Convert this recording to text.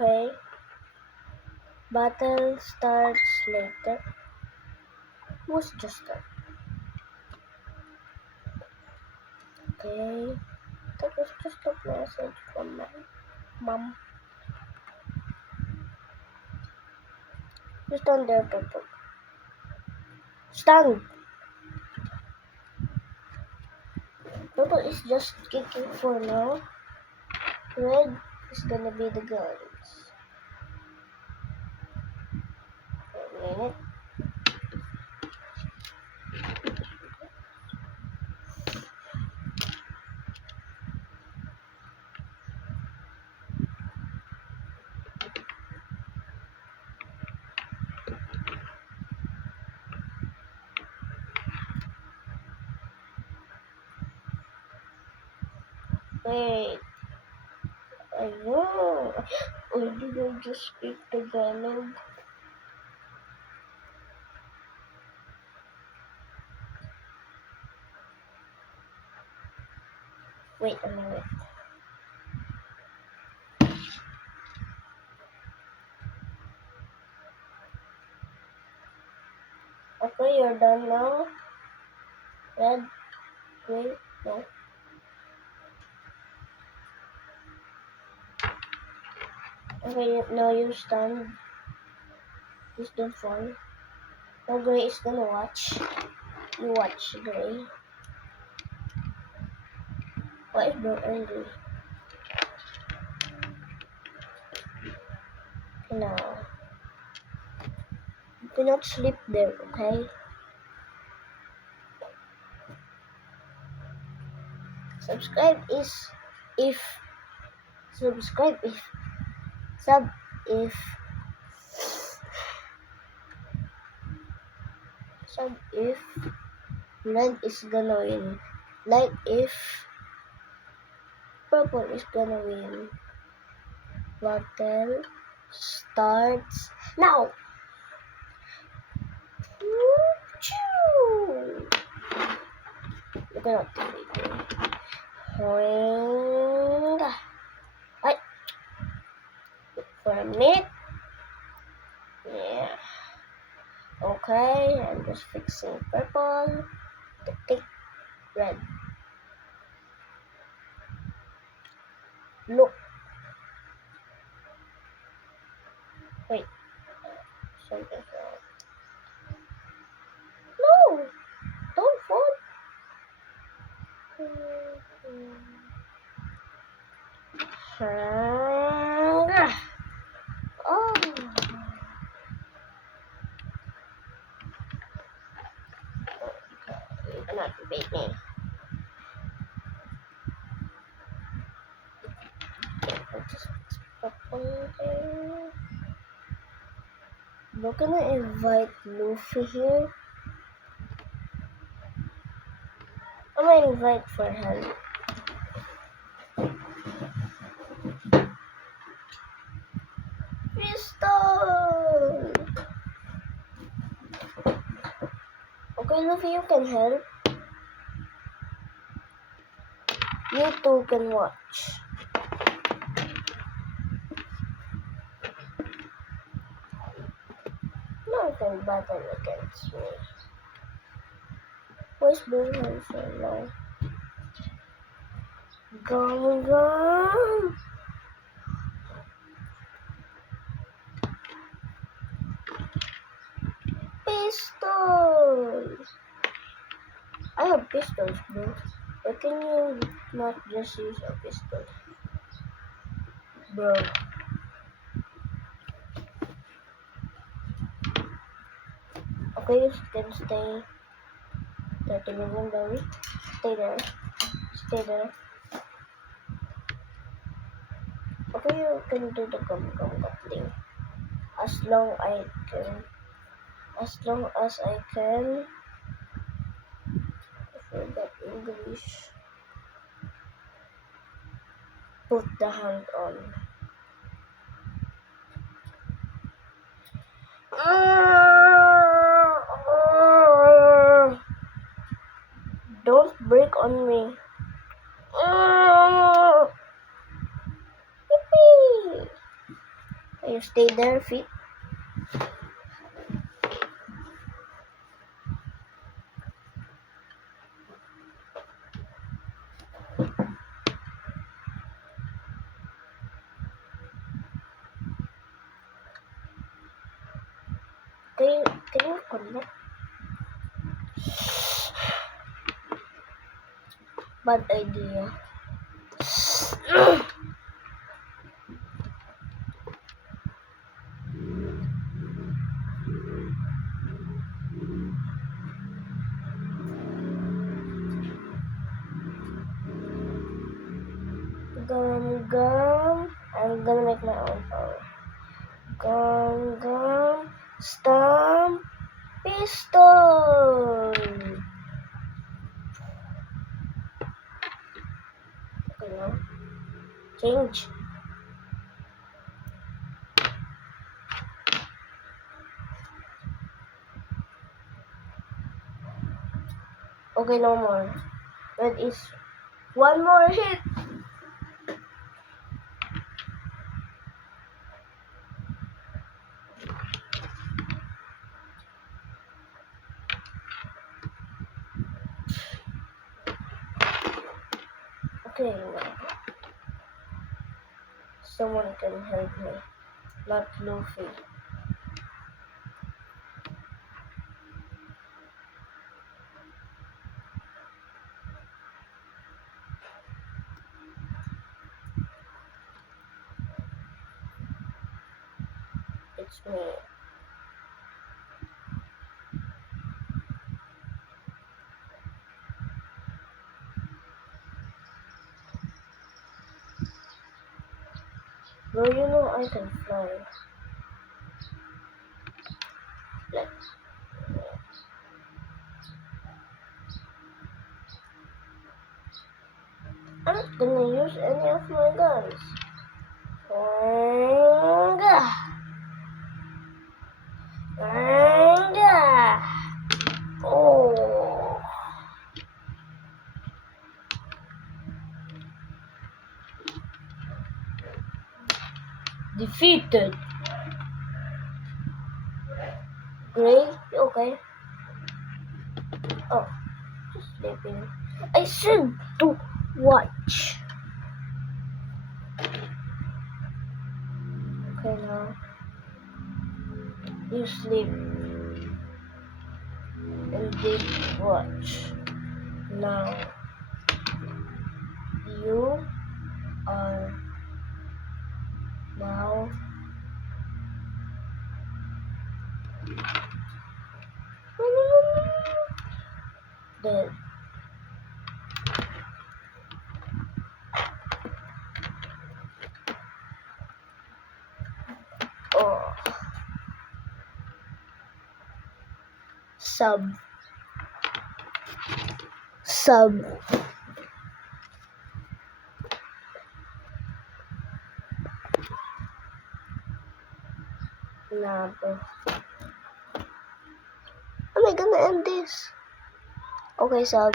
Okay. Battle starts later. Who's just that? Okay. That was just a message from my mom. You stand there, Purple. Stand! Purple is just kicking for now. Red is gonna be the guns. A minute. Wait. I know. Or did I just speak Tagalog? Wait a minute. Okay, you're done now. Red, green, no. Okay, now you stand. Please don't fall. Now Gray is gonna watch. You watch Gray. Why is Blue angry? No. You cannot sleep there, okay? Subscribe if subscribe if sub if sub if red is gonna win. Like if purple is gonna win. Battle starts now. Choo! You cannot defeat me. Hoing. Ay, for a minute. Yeah. Okay, I'm just fixing purple to take red. Look. Wait. Something's wrong. No! Don't fall. Oh. You cannot beat me. I'll just put purple there. We're gonna invite Luffy here. I'm gonna invite for help. Pistol! Okay, Luffy, you can help. You two can watch. No one can battle against me. Where's Blue Hand so long? Gum. Pistols! I have pistols, bro. Why can you not just use a pistol? Bro. Okay, you can stay 30 million, Barry. Stay there. Stay there. Okay, you can do the gum thing. As long I can. As long as I can. I forgot English. Put the hand on. Don't break on me. Yippee! You stay there, feet. Can you connect? Bad idea. Gum. I'm gonna make my own power. Gum. Stomp. Pistol. Okay, now. Change. Okay, no more. That is one more hit. Okay, now. Someone can help me. Not Luffy. It's me. Bro, you know I can fly. I'm not gonna use any of my guns. Oh. Defeated. Gray, you okay? Oh, just sleeping. I said to watch. Okay, now you sleep and they watch. Now you are now dead. Oh. Sub. Nah, bro. Am I gonna end this? Okay, sub.